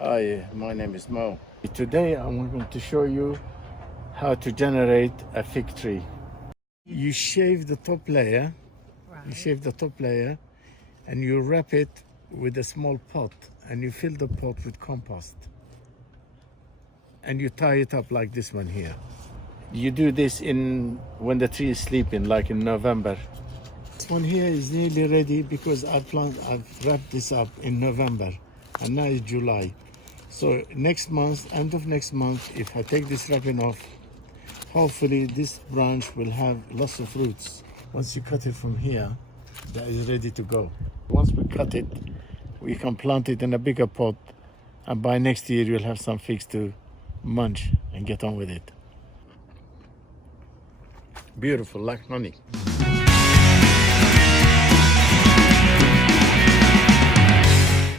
Hi, my name is Mo. Today I'm going to show you how to generate a fig tree. You shave the top layer, and you wrap it with a small pot and you fill the pot with compost. And you tie it up like this one here. You do this when the tree is sleeping, like in November. This one here is nearly ready because I've wrapped this up in November and now it's July. So next month, end of next month, if I take this wrapping off, hopefully this branch will have lots of roots. Once you cut it from here, that is ready to go. Once we cut it, we can plant it in a bigger pot, and by next year you'll have some figs to munch and get on with it. Beautiful, like honey.